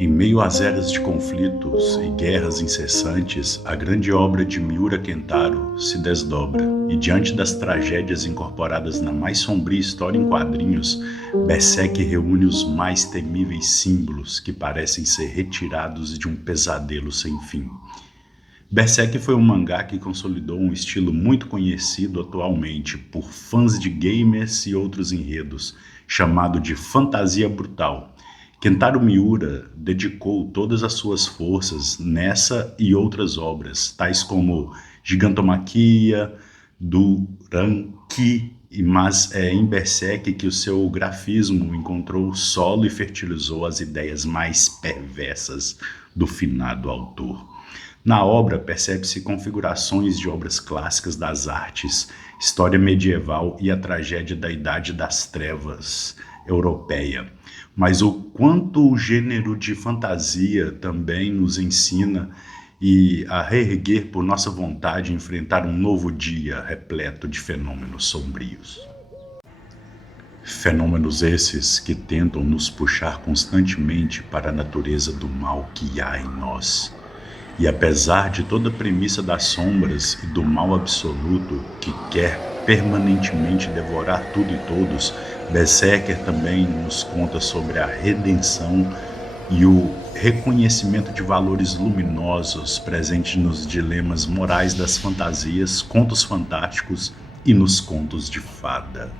Em meio às eras de conflitos e guerras incessantes, a grande obra de Miura Kentaro se desdobra, e diante das tragédias incorporadas na mais sombria história em quadrinhos, Berserk reúne os mais temíveis símbolos que parecem ser retirados de um pesadelo sem fim. Berserk foi um mangá que consolidou um estilo muito conhecido atualmente por fãs de gamers e outros enredos, chamado de fantasia brutal. Kentaro Miura dedicou todas as suas forças nessa e outras obras, tais como Gigantomachia, Duranki, mas é em Berserk que o seu grafismo encontrou solo e fertilizou as ideias mais perversas do finado autor. Na obra, percebe-se configurações de obras clássicas das artes, história medieval e a tragédia da Idade das Trevas europeia. Mas o quanto o gênero de fantasia também nos ensina e a reerguer por nossa vontade enfrentar um novo dia repleto de fenômenos sombrios. Fenômenos esses que tentam nos puxar constantemente para a natureza do mal que há em nós. E apesar de toda a premissa das sombras e do mal absoluto que quer permanentemente devorar tudo e todos, Berserker também nos conta sobre a redenção e o reconhecimento de valores luminosos presentes nos dilemas morais das fantasias, contos fantásticos e nos contos de fada.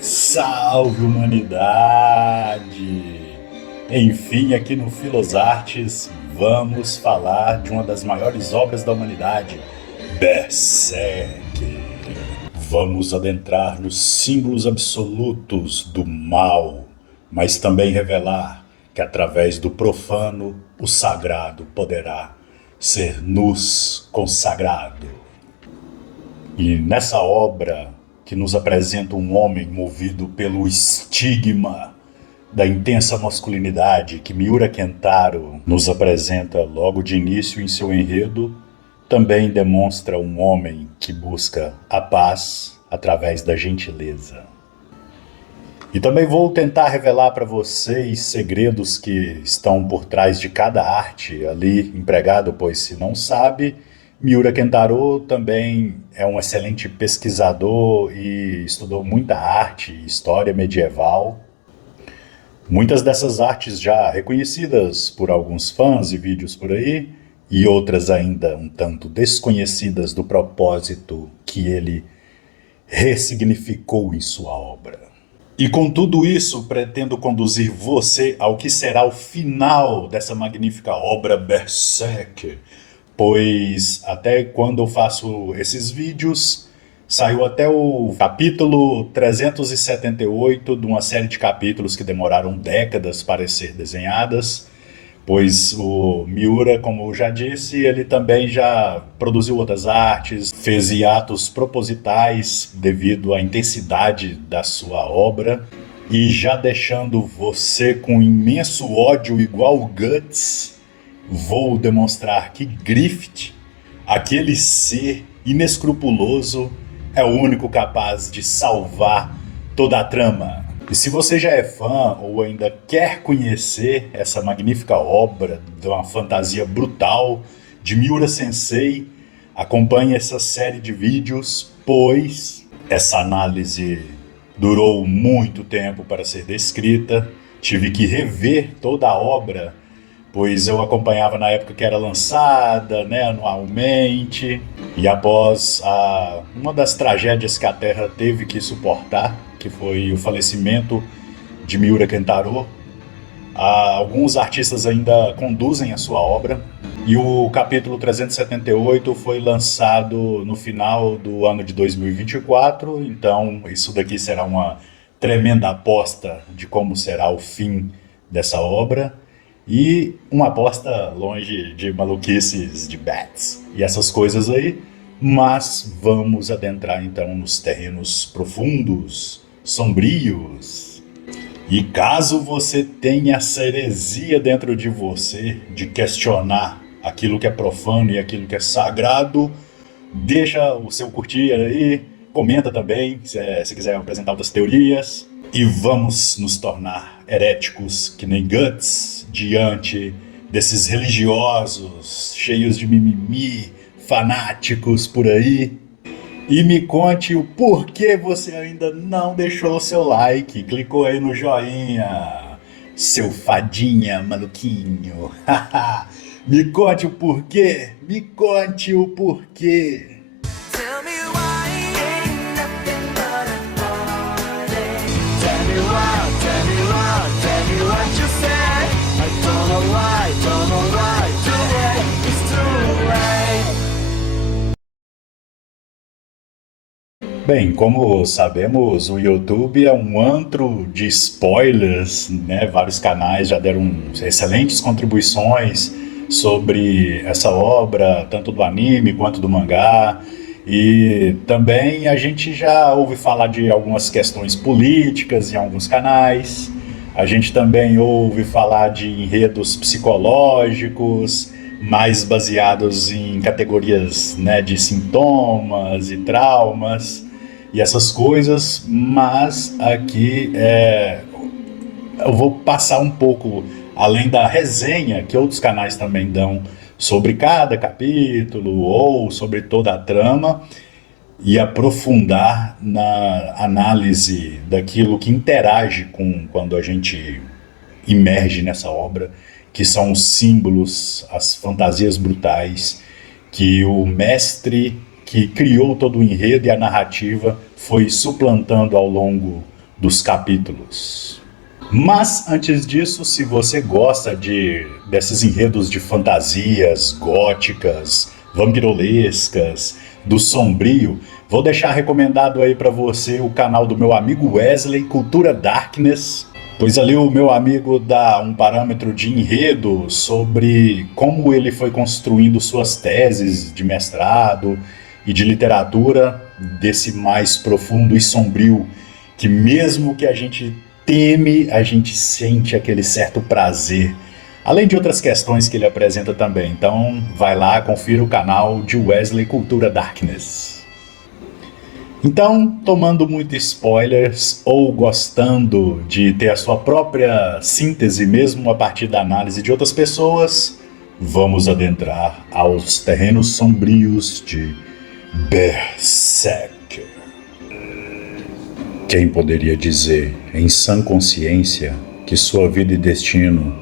Salve humanidade! Enfim, aqui no Filosartes vamos falar de uma das maiores obras da humanidade, Berserk. Vamos adentrar nos símbolos absolutos do mal, mas também revelar que através do profano o sagrado poderá ser nos consagrado. E nessa obra que nos apresenta um homem movido pelo estigma da intensa masculinidade que Miura Kentaro nos apresenta logo de início em seu enredo, também demonstra um homem que busca a paz através da gentileza. E também vou tentar revelar para vocês segredos que estão por trás de cada arte ali empregado, pois se não sabe, Miura Kentaro também é um excelente pesquisador e estudou muita arte e história medieval. Muitas dessas artes já reconhecidas por alguns fãs e vídeos por aí, e outras ainda um tanto desconhecidas do propósito que ele ressignificou em sua obra. E com tudo isso, pretendo conduzir você ao que será o final dessa magnífica obra Berserk, pois até quando eu faço esses vídeos, saiu até o capítulo 378 de uma série de capítulos que demoraram décadas para ser desenhadas, pois o Miura, como eu já disse, ele também já produziu outras artes, fez hiatos propositais devido à intensidade da sua obra, e já deixando você com imenso ódio igual o Guts, vou demonstrar que Griffith, aquele ser inescrupuloso, é o único capaz de salvar toda a trama. E se você já é fã ou ainda quer conhecer essa magnífica obra de uma fantasia brutal de Miura Sensei, acompanhe essa série de vídeos, pois essa análise durou muito tempo para ser descrita. Tive que rever toda a obra, pois eu acompanhava na época que era lançada, né, anualmente, e após uma das tragédias que a Terra teve que suportar, que foi o falecimento de Miura Kentaro, alguns artistas ainda conduzem a sua obra, e o capítulo 378 foi lançado no final do ano de 2024, então isso daqui será uma tremenda aposta de como será o fim dessa obra, e uma aposta longe de maluquices de bats e essas coisas aí, mas vamos adentrar então nos terrenos profundos, sombrios. E caso você tenha essa heresia dentro de você de questionar aquilo que é profano e aquilo que é sagrado, Deixa o seu curtir aí, comenta também se quiser apresentar outras teorias. E vamos nos tornar heréticos que nem Guts diante desses religiosos cheios de mimimi, fanáticos por aí. E me conte o porquê você ainda não deixou o seu like, clicou aí no joinha, seu fadinha maluquinho. Me conte o porquê, me conte o porquê. Tell me why ain't nothing but a heartache. Tell me why, tell me why, tell me what you said. I don't know why, today it's too late. Bem, como sabemos, o YouTube é um antro de spoilers, né? Vários canais já deram excelentes contribuições sobre essa obra, tanto do anime quanto do mangá. E também a gente já ouve falar de algumas questões políticas em alguns canais. A gente também ouve falar de enredos psicológicos, mais baseados em categorias, né, de sintomas e traumas e essas coisas, mas aqui eu vou passar um pouco além da resenha que outros canais também dão sobre cada capítulo ou sobre toda a trama e aprofundar na análise daquilo que interage com quando a gente imerge nessa obra, que são os símbolos, as fantasias brutais que o mestre que criou todo o enredo e a narrativa foi suplantando ao longo dos capítulos. Mas antes disso, se você gosta desses enredos de fantasias góticas, vampirolescas, do sombrio, vou deixar recomendado aí para você o canal do meu amigo Wesley, Cultura Darkness, pois ali o meu amigo dá um parâmetro de enredo sobre como ele foi construindo suas teses de mestrado e de literatura desse mais profundo e sombrio, que mesmo que a gente teme, a gente sente aquele certo prazer. Além de outras questões que ele apresenta também. Então, vai lá, confira o canal de Wesley Cultura Darkness. Então, tomando muito spoilers ou gostando de ter a sua própria síntese mesmo a partir da análise de outras pessoas, vamos adentrar aos terrenos sombrios de Berserker. Quem poderia dizer, em sã consciência, que sua vida e destino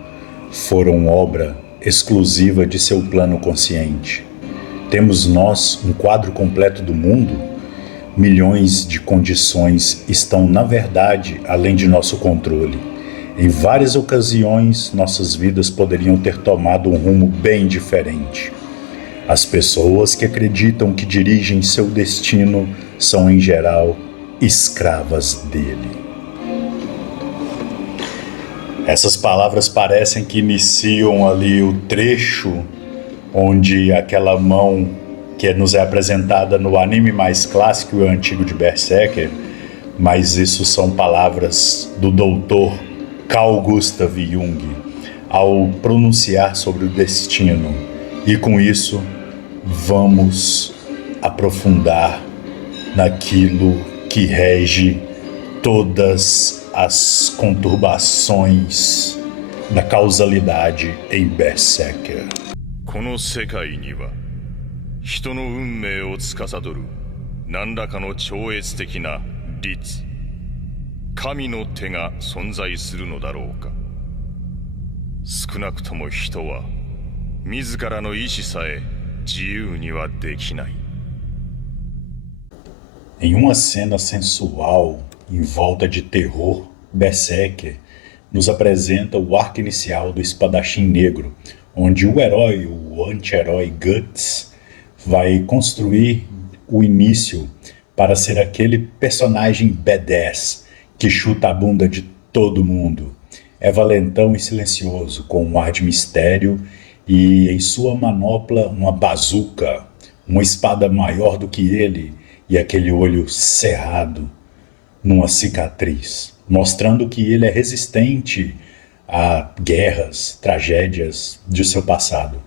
foram obra exclusiva de seu plano consciente? Temos nós um quadro completo do mundo? Milhões de condições estão, na verdade, além de nosso controle. Em várias ocasiões, nossas vidas poderiam ter tomado um rumo bem diferente. As pessoas que acreditam que dirigem seu destino são, em geral, escravas dele. Essas palavras parecem que iniciam ali o trecho onde aquela mão que nos é apresentada no anime mais clássico e antigo de Berserker, mas isso são palavras do doutor Carl Gustav Jung ao pronunciar sobre o destino. E com isso, vamos aprofundar naquilo que rege todas as conturbações da causalidade em Berserker. この世界には人の運命を司る何らかの超越的な律、神の手が存在するのだろうか。少なくとも人は自らの意志さえ自由にはできない。 Em uma cena sensual, em volta de terror, Berserker nos apresenta o arco inicial do Espadachim Negro, onde o herói, o anti-herói Guts, vai construir o início para ser aquele personagem badass que chuta a bunda de todo mundo. É valentão e silencioso, com um ar de mistério e em sua manopla uma bazuca, uma espada maior do que ele e aquele olho cerrado numa cicatriz, mostrando que ele é resistente a guerras, tragédias de seu passado,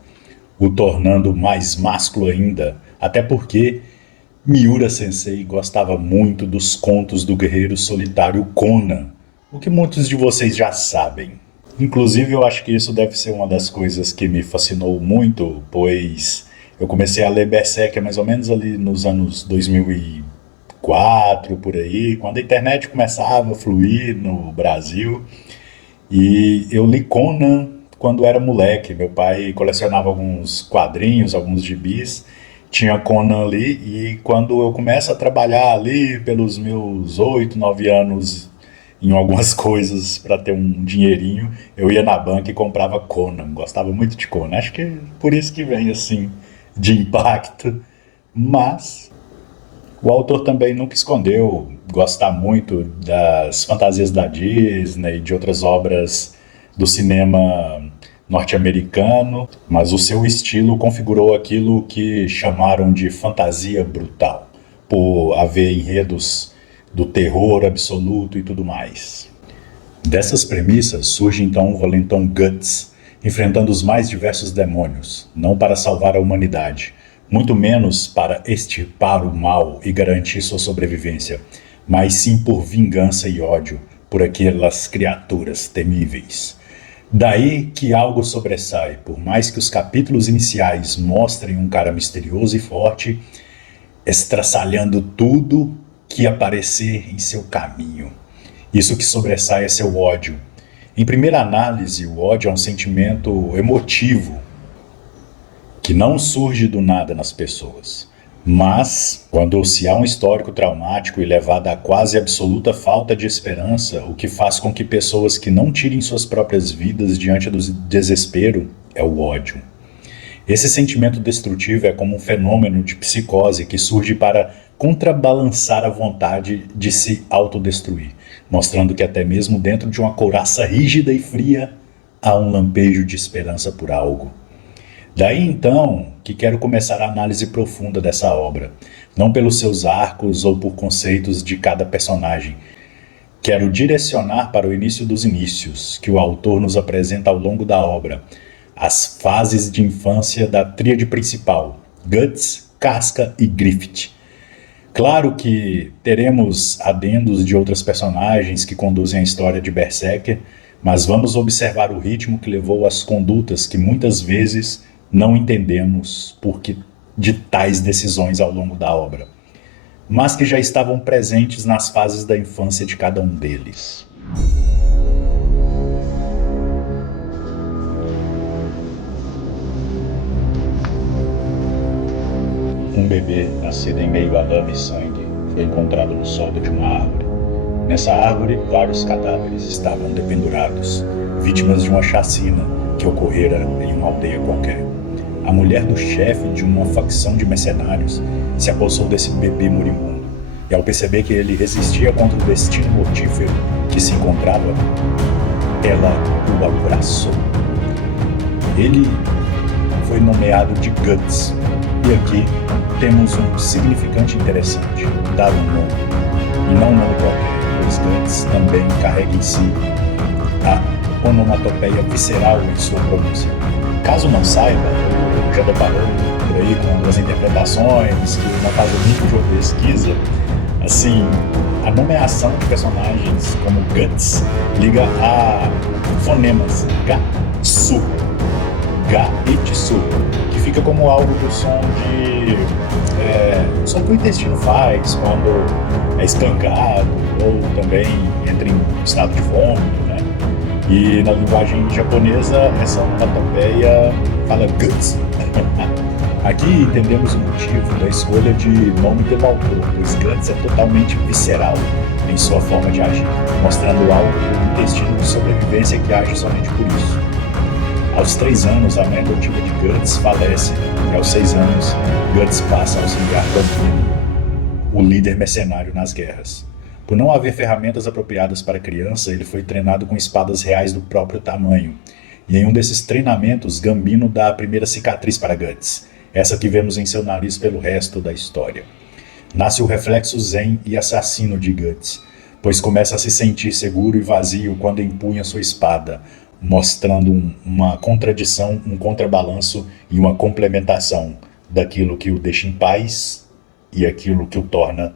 o tornando mais másculo ainda até porque Miura Sensei gostava muito dos contos do guerreiro solitário Conan, o que muitos de vocês já sabem. Inclusive, eu acho que isso deve ser uma das coisas que me fascinou muito, pois eu comecei a ler Berserk mais ou menos ali nos anos 2004, por aí, quando a internet começava a fluir no Brasil. E eu li Conan quando era moleque. Meu pai colecionava alguns quadrinhos, alguns gibis. Tinha Conan ali e quando eu começo a trabalhar ali pelos meus 8, 9 anos em algumas coisas para ter um dinheirinho, eu ia na banca e comprava Conan. Gostava muito de Conan. Acho que é por isso que vem assim de impacto. Mas o autor também nunca escondeu gostar muito das fantasias da Disney e de outras obras do cinema norte-americano, mas o seu estilo configurou aquilo que chamaram de fantasia brutal, por haver enredos do terror absoluto e tudo mais. Dessas premissas surge então o valentão Guts, enfrentando os mais diversos demônios, não para salvar a humanidade, muito menos para extirpar o mal e garantir sua sobrevivência, mas sim por vingança e ódio por aquelas criaturas temíveis. Daí que algo sobressai, por mais que os capítulos iniciais mostrem um cara misterioso e forte, estraçalhando tudo que aparecer em seu caminho. Isso que sobressai é seu ódio. Em primeira análise, o ódio é um sentimento emotivo, que não surge do nada nas pessoas. Mas, quando se há um histórico traumático e levado à quase absoluta falta de esperança, o que faz com que pessoas que não tirem suas próprias vidas diante do desespero é o ódio. Esse sentimento destrutivo é como um fenômeno de psicose que surge para contrabalançar a vontade de se autodestruir, mostrando que até mesmo dentro de uma couraça rígida e fria há um lampejo de esperança por algo. Daí então que quero começar a análise profunda dessa obra, não pelos seus arcos ou por conceitos de cada personagem. Quero direcionar para o início dos inícios, que o autor nos apresenta ao longo da obra, as fases de infância da tríade principal, Guts, Casca e Griffith. Claro que teremos adendos de outras personagens que conduzem a história de Berserker, mas vamos observar o ritmo que levou às condutas que muitas vezes não entendemos porque de tais decisões ao longo da obra, mas que já estavam presentes nas fases da infância de cada um deles. Um bebê nascido em meio a lama e sangue foi encontrado no soldo de uma árvore. Nessa árvore, vários cadáveres estavam dependurados, vítimas de uma chacina que ocorrera em uma aldeia qualquer. A mulher do chefe de uma facção de mercenários se apossou desse bebê moribundo, e ao perceber que ele resistia contra o destino mortífero que se encontrava, ela o abraçou. Ele foi nomeado de Guts, e aqui temos um significante interessante, dar um nome, e não um nome qualquer, pois Guts também carrega em si a onomatopeia visceral em sua pronúncia. Caso não saiba, já deparou por aí com algumas interpretações que não fazem muito de uma pesquisa, assim, a nomeação de personagens como Guts liga a fonemas Ga-Su, Ga e Tsu, que fica como algo do som som que o intestino faz quando é espancado ou também entra em estado de vômito, né? E na linguagem japonesa, essa onomatopeia fala Guts. Aqui entendemos o motivo da escolha de nome pelo autor, pois Guts é totalmente visceral em sua forma de agir, mostrando algo do intestino de sobrevivência que age somente por isso. Aos 3 anos, a mãe adotiva de Guts falece, e aos 6 anos, Guts passa a auxiliar Gambino, o líder mercenário nas guerras. Por não haver ferramentas apropriadas para a criança, ele foi treinado com espadas reais do próprio tamanho. E em um desses treinamentos, Gambino dá a primeira cicatriz para Guts, essa que vemos em seu nariz pelo resto da história. Nasce o reflexo zen e assassino de Guts, pois começa a se sentir seguro e vazio quando empunha sua espada, mostrando uma contradição, um contrabalanço e uma complementação daquilo que o deixa em paz e aquilo que o torna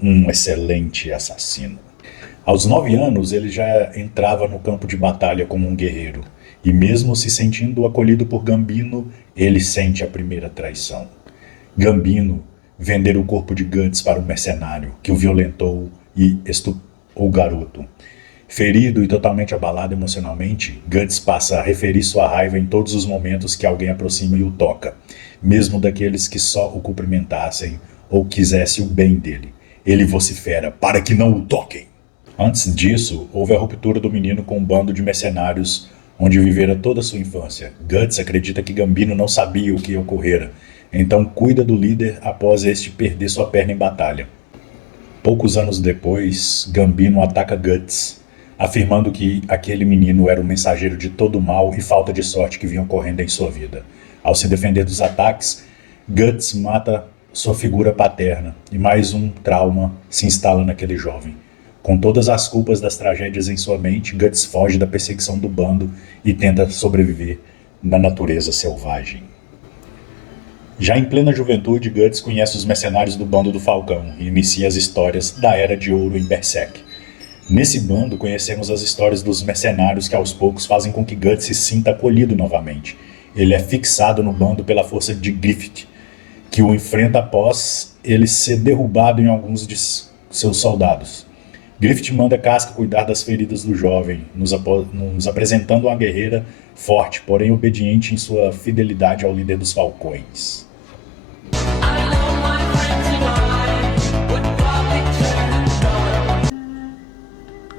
um excelente assassino. Aos 9 anos, ele já entrava no campo de batalha como um guerreiro, e mesmo se sentindo acolhido por Gambino, ele sente a primeira traição. Gambino vender o corpo de Guts para um mercenário que o violentou e estuprou o garoto. Ferido e totalmente abalado emocionalmente, Guts passa a referir sua raiva em todos os momentos que alguém aproxima e o toca, mesmo daqueles que só o cumprimentassem ou quisessem o bem dele. Ele vocifera para que não o toquem. Antes disso, houve a ruptura do menino com um bando de mercenários onde vivera toda a sua infância. Guts acredita que Gambino não sabia o que ocorrera, então cuida do líder após este perder sua perna em batalha. Poucos anos depois, Gambino ataca Guts, afirmando que aquele menino era o mensageiro de todo o mal e falta de sorte que vinha ocorrendo em sua vida. Ao se defender dos ataques, Guts mata sua figura paterna e mais um trauma se instala naquele jovem. Com todas as culpas das tragédias em sua mente, Guts foge da perseguição do bando e tenta sobreviver na natureza selvagem. Já em plena juventude, Guts conhece os mercenários do bando do Falcão e inicia as histórias da Era de Ouro em Berserk. Nesse bando, conhecemos as histórias dos mercenários que aos poucos fazem com que Guts se sinta acolhido novamente. Ele é fixado no bando pela força de Griffith, que o enfrenta após ele ser derrubado em alguns de seus soldados. Griffith manda Casca cuidar das feridas do jovem, nos apresentando uma guerreira forte, porém obediente em sua fidelidade ao líder dos Falcões.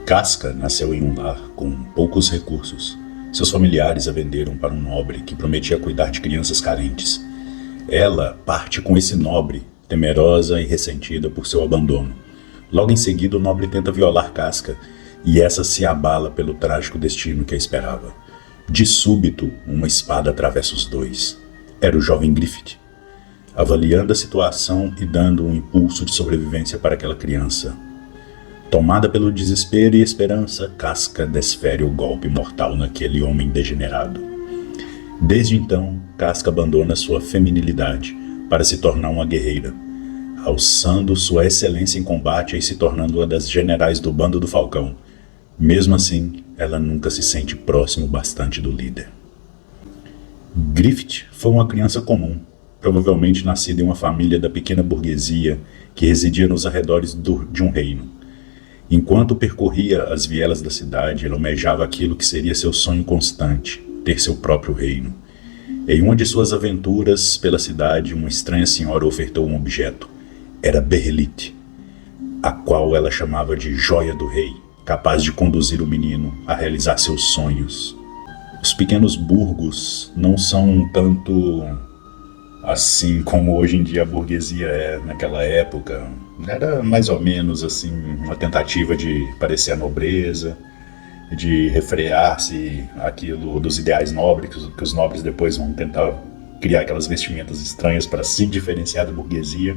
Casca nasceu em um lar com poucos recursos. Seus familiares a venderam para um nobre que prometia cuidar de crianças carentes. Ela parte com esse nobre, temerosa e ressentida por seu abandono. Logo em seguida, o nobre tenta violar Casca, e essa se abala pelo trágico destino que a esperava. De súbito, uma espada atravessa os dois. Era o jovem Griffith. Avaliando a situação e dando um impulso de sobrevivência para aquela criança. Tomada pelo desespero e esperança, Casca desfere o golpe mortal naquele homem degenerado. Desde então, Casca abandona sua feminilidade para se tornar uma guerreira, alçando sua excelência em combate e se tornando uma das generais do bando do Falcão. Mesmo assim, ela nunca se sente próximo bastante do líder. Griffith foi uma criança comum, provavelmente nascida em uma família da pequena burguesia que residia nos arredores de um reino. Enquanto percorria as vielas da cidade, ele almejava aquilo que seria seu sonho constante, ter seu próprio reino. Em uma de suas aventuras pela cidade, uma estranha senhora ofertou um objeto. Era Berrelite, a qual ela chamava de Joia do Rei, capaz de conduzir o menino a realizar seus sonhos. Os pequenos burgos não são tanto assim como hoje em dia a burguesia é naquela época. Era mais ou menos assim uma tentativa de parecer a nobreza, de refrear-se aquilo dos ideais nobres, que os nobres depois vão tentar criar aquelas vestimentas estranhas para se diferenciar da burguesia.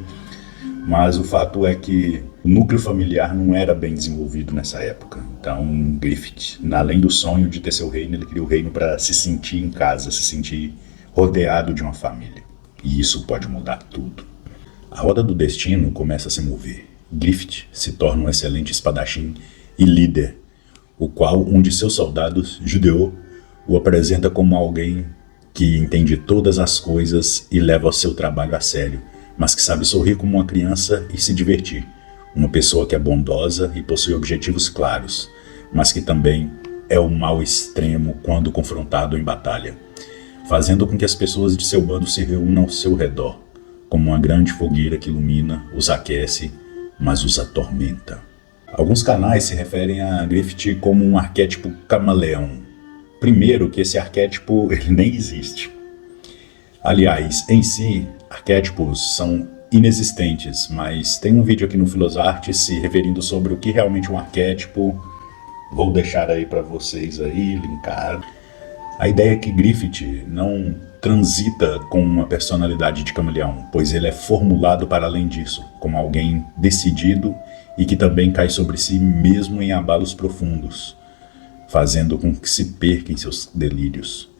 Mas o fato é que o núcleo familiar não era bem desenvolvido nessa época. Então, Griffith, além do sonho de ter seu reino, ele queria o reino para se sentir em casa, se sentir rodeado de uma família. E isso pode mudar tudo. A roda do destino começa a se mover. Griffith se torna um excelente espadachim e líder, o qual um de seus soldados, Judeu, o apresenta como alguém que entende todas as coisas e leva o seu trabalho a sério, mas que sabe sorrir como uma criança e se divertir. Uma pessoa que é bondosa e possui objetivos claros, mas que também é o mal extremo quando confrontado em batalha, fazendo com que as pessoas de seu bando se reúnam ao seu redor, como uma grande fogueira que ilumina, os aquece, mas os atormenta. Alguns canais se referem a Griffith como um arquétipo camaleão. Primeiro que esse arquétipo ele nem existe. Aliás, em si, arquétipos são inexistentes, mas tem um vídeo aqui no Filosarte se referindo sobre o que realmente é um arquétipo. Vou deixar aí para vocês aí, linkado. A ideia é que Griffith não transita com uma personalidade de camaleão, pois ele é formulado para além disso, como alguém decidido e que também cai sobre si mesmo em abalos profundos, fazendo com que se perca em seus delírios.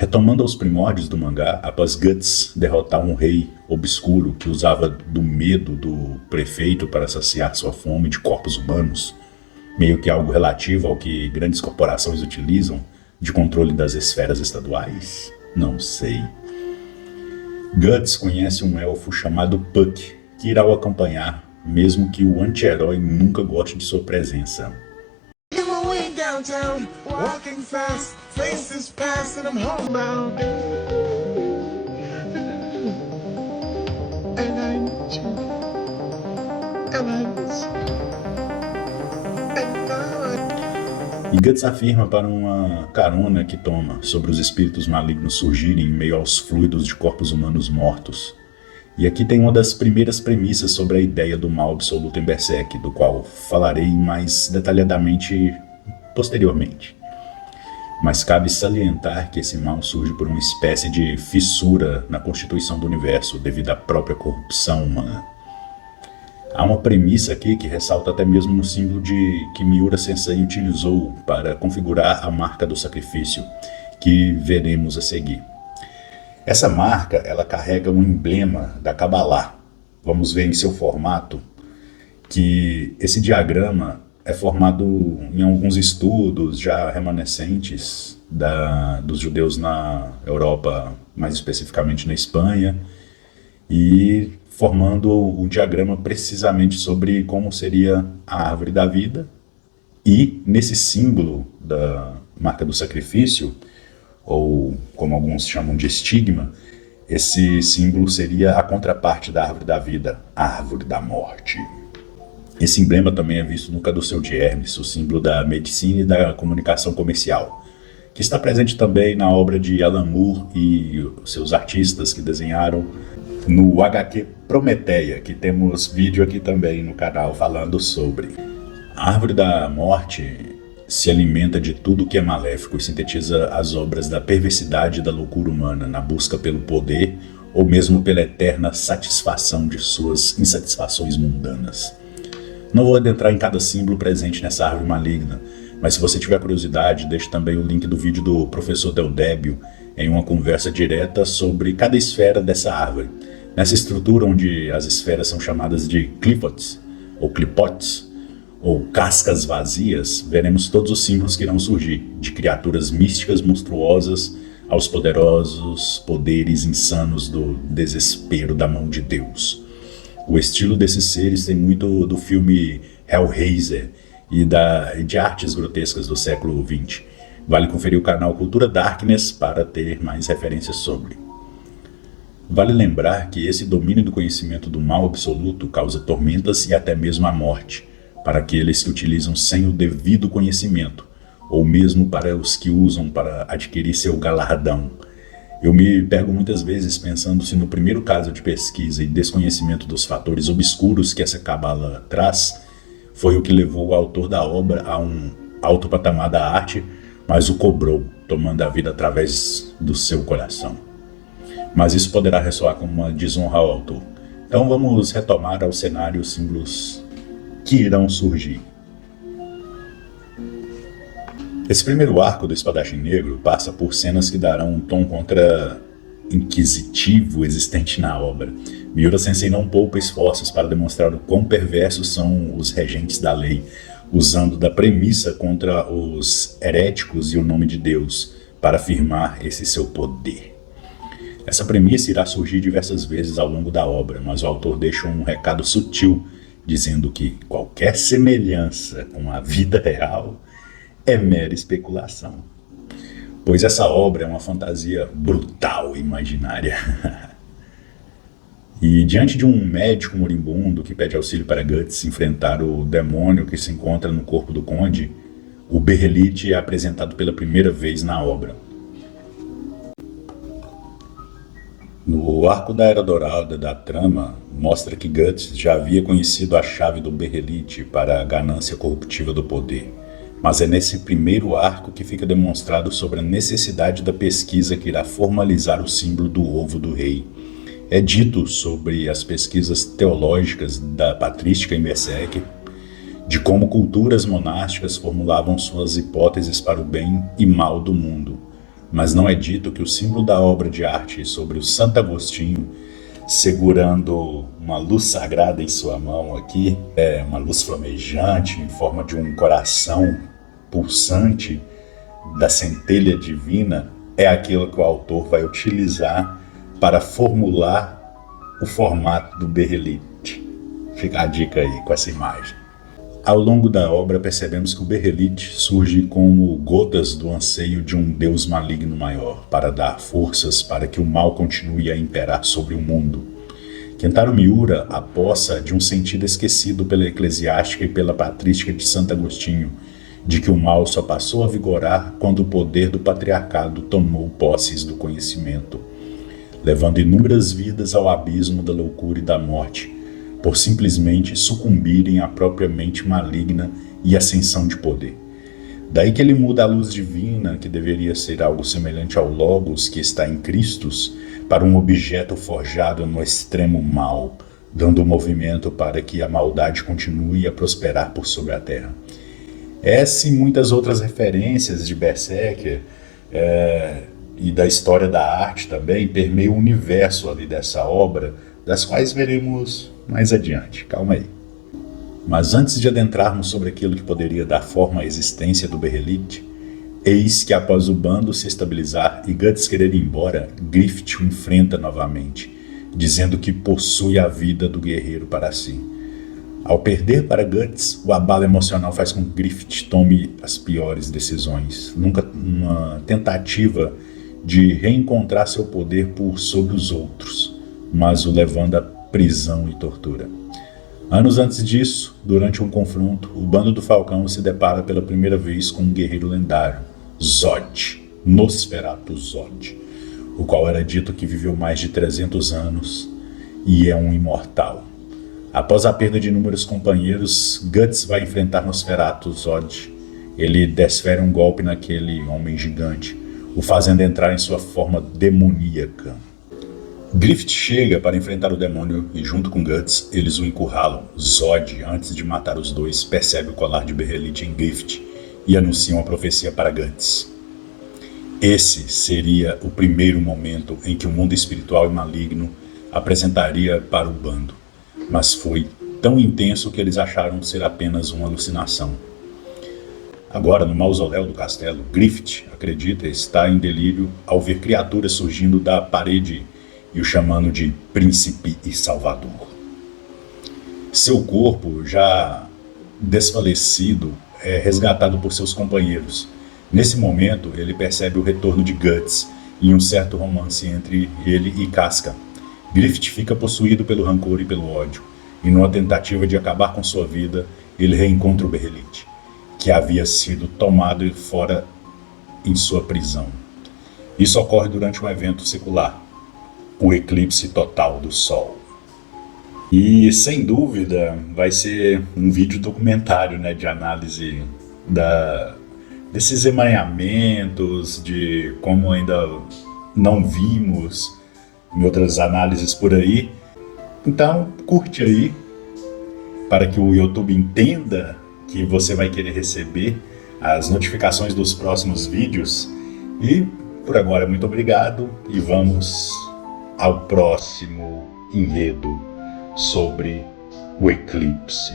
Retomando aos primórdios do mangá, após Guts derrotar um rei obscuro que usava do medo do prefeito para saciar sua fome de corpos humanos, meio que algo relativo ao que grandes corporações utilizam de controle das esferas estaduais? Não sei. Guts conhece um elfo chamado Puck, que irá o acompanhar, mesmo que o anti-herói nunca goste de sua presença. Way downtown, walking fast, faces pass, and I'm homebound. And I need you. And I miss you. And now E Guts afirma para uma carona que toma sobre os espíritos malignos surgirem em meio aos fluidos de corpos humanos mortos. E aqui tem uma das primeiras premissas sobre a ideia do mal absoluto em Berserk, do qual falarei mais detalhadamente posteriormente. Mas cabe salientar que esse mal surge por uma espécie de fissura na constituição do universo devido à própria corrupção humana. Há uma premissa aqui que ressalta até mesmo no símbolo que Miura Sensei utilizou para configurar a marca do sacrifício, que veremos a seguir. Essa marca, ela carrega um emblema da Kabbalah. Vamos ver em seu formato que esse diagrama é formado em alguns estudos já remanescentes dos judeus na Europa, mais especificamente na Espanha, e formando o diagrama precisamente sobre como seria a árvore da vida. E nesse símbolo da marca do sacrifício, ou como alguns chamam de estigma, esse símbolo seria a contraparte da árvore da vida, a árvore da morte. Esse emblema também é visto no Caduceu de Hermes, o símbolo da medicina e da comunicação comercial, que está presente também na obra de Alan Moore e seus artistas que desenharam no HQ Prometeia, que temos vídeo aqui também no canal falando sobre. A árvore da morte se alimenta de tudo que é maléfico e sintetiza as obras da perversidade e da loucura humana na busca pelo poder ou mesmo pela eterna satisfação de suas insatisfações mundanas. Não vou adentrar em cada símbolo presente nessa árvore maligna, mas se você tiver curiosidade, deixe também o link do vídeo do professor Del Débio em uma conversa direta sobre cada esfera dessa árvore. Nessa estrutura onde as esferas são chamadas de clipotes, ou cascas vazias, veremos todos os símbolos que irão surgir, de criaturas místicas monstruosas aos poderosos poderes insanos do desespero da mão de Deus. O estilo desses seres tem muito do filme Hellraiser e de artes grotescas do século XX. Vale conferir o canal Cultura Darkness para ter mais referências sobre. Vale lembrar que esse domínio do conhecimento do mal absoluto causa tormentas e até mesmo a morte, para aqueles que utilizam sem o devido conhecimento, ou mesmo para os que usam para adquirir seu galardão. Eu me pego muitas vezes pensando se no primeiro caso de pesquisa e desconhecimento dos fatores obscuros que essa cabala traz, foi o que levou o autor da obra a um alto patamar da arte, mas o cobrou, tomando a vida através do seu coração. Mas isso poderá ressoar como uma desonra ao autor. Então vamos retomar ao cenário os símbolos que irão surgir. Esse primeiro arco do Espadachim Negro passa por cenas que darão um tom contra-inquisitivo existente na obra. Miura Sensei não poupa esforços para demonstrar o quão perversos são os regentes da lei, usando da premissa contra os heréticos e o nome de Deus para afirmar esse seu poder. Essa premissa irá surgir diversas vezes ao longo da obra, mas o autor deixa um recado sutil, dizendo que qualquer semelhança com a vida real é mera especulação, pois essa obra é uma fantasia brutal e imaginária. E diante de um médico moribundo que pede auxílio para Guts enfrentar o demônio que se encontra no corpo do conde, o Berrelite é apresentado pela primeira vez na obra. No arco da Era Dourada da trama, mostra que Guts já havia conhecido a chave do Berrelite para a ganância corruptiva do poder. Mas é nesse primeiro arco que fica demonstrado sobre a necessidade da pesquisa que irá formalizar o símbolo do ovo do rei. É dito sobre as pesquisas teológicas da patrística em Berserk, de como culturas monásticas formulavam suas hipóteses para o bem e mal do mundo, mas não é dito que o símbolo da obra de arte sobre o Santo Agostinho, segurando uma luz sagrada em sua mão aqui, uma luz flamejante em forma de um coração pulsante da centelha divina, é aquilo que o autor vai utilizar para formular o formato do berrelite. Fica a dica aí com essa imagem. Ao longo da obra percebemos que o berrelite surge como gotas do anseio de um Deus maligno maior, para dar forças para que o mal continue a imperar sobre o mundo. Kentaro Miura aposta de um sentido esquecido pela eclesiástica e pela patrística de Santo Agostinho, de que o mal só passou a vigorar quando o poder do patriarcado tomou posses do conhecimento, levando inúmeras vidas ao abismo da loucura e da morte, por simplesmente sucumbirem à própria mente maligna e ascensão de poder. Daí que ele muda a luz divina, que deveria ser algo semelhante ao Logos que está em Cristo, para um objeto forjado no extremo mal, dando movimento para que a maldade continue a prosperar por sobre a terra. Essa e muitas outras referências de Berserker e da história da arte também permeiam o universo ali dessa obra, das quais veremos mais adiante. Calma aí. Mas antes de adentrarmos sobre aquilo que poderia dar forma à existência do berrelite, eis que após o bando se estabilizar e Guts querer ir embora, Griffith o enfrenta novamente, dizendo que possui a vida do guerreiro para si. Ao perder para Guts, o abalo emocional faz com que Griffith tome as piores decisões, nunca uma tentativa de reencontrar seu poder por sobre os outros, mas o levando à prisão e tortura. Anos antes disso, durante um confronto, o bando do Falcão se depara pela primeira vez com um guerreiro lendário, Zod, Nosferatu Zod, o qual era dito que viveu mais de 300 anos e é um imortal. Após a perda de inúmeros companheiros, Guts vai enfrentar Nosferatu Zod. Ele desfere um golpe naquele homem gigante, o fazendo entrar em sua forma demoníaca. Griffith chega para enfrentar o demônio e, junto com Guts, eles o encurralam. Zod, antes de matar os dois, percebe o colar de berrelite em Griffith e anuncia uma profecia para Guts. Esse seria o primeiro momento em que o mundo espiritual e maligno apresentaria para o bando, mas foi tão intenso que eles acharam ser apenas uma alucinação. Agora, no mausoléu do castelo, Griffith, acredita, está em delírio ao ver criaturas surgindo da parede e o chamando de Príncipe e Salvador. Seu corpo, já desfalecido, é resgatado por seus companheiros. Nesse momento, ele percebe o retorno de Guts e um certo romance entre ele e Casca. Griffith fica possuído pelo rancor e pelo ódio, e numa tentativa de acabar com sua vida, ele reencontra o berrelite, que havia sido tomado fora em sua prisão. Isso ocorre durante um evento secular, o eclipse total do Sol. E, sem dúvida, vai ser um vídeo documentário, né, de análise desses emaranhamentos, de como ainda não vimos em outras análises por aí. Então, curte aí, para que o YouTube entenda que você vai querer receber as notificações dos próximos vídeos. E, por agora, muito obrigado e vamos ao próximo enredo sobre o eclipse.